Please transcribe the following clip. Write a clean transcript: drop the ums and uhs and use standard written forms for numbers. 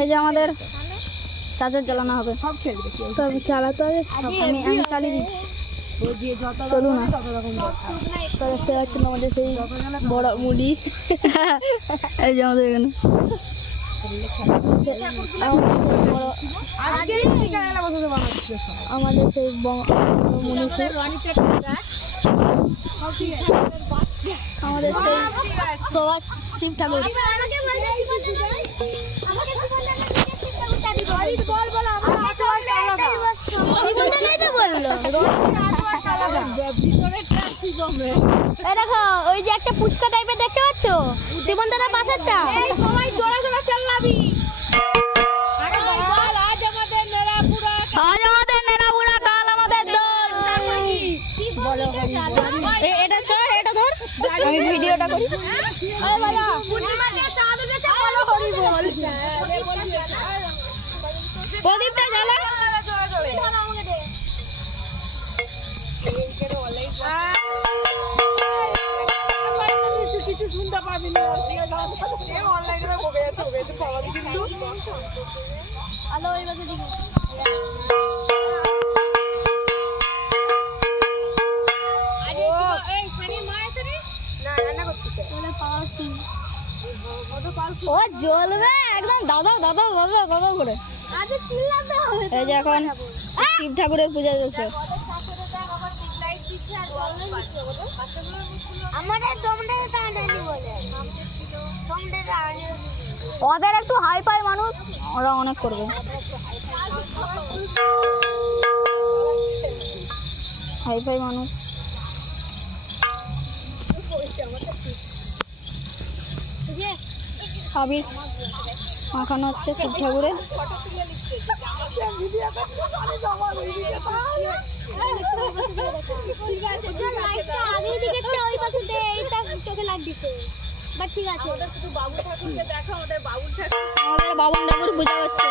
এই যে আমাদের চার্জার জ্বালানো হবে, সব খেলবে তবে চালাতে হবে। আমি চালিয়ে দিচ্ছি, চলুন না। তো দেখতে পাচ্ছেন আমাদের সেই বড় মুড়ি, এই যে আমাদের এখানে আমাদের সেই আমাদের সেই সবাই শিব ঠাকুর। দেখো ওই যে একটা ফুচকা টাইপের দেখতে পাচ্ছ জীবনদাদার পাশেরটা, সবাই জোরে জোরে চালাবি। আজ আমাদের নেড়াপুরা, কাল আমাদের দল। এটা চল, এটা ধর, আমি ভিডিওটা করি। প্রদীপটা জ্বালা। কিছু শুনতে পারবি না, ও জ্বলবে একদম দাদা দাদা দাদা দাদা করে। এই যে এখন শিব ঠাকুরের পূজা চলছে। ওদের একটু হাই পাই মানুষ, ওরা অনেক করবে। হাই ফাই মানুষ। আবির মাখানো হচ্ছে শিব ঠাকুরে। আমাদের বাবুন ঠাকুর পূজা হচ্ছে।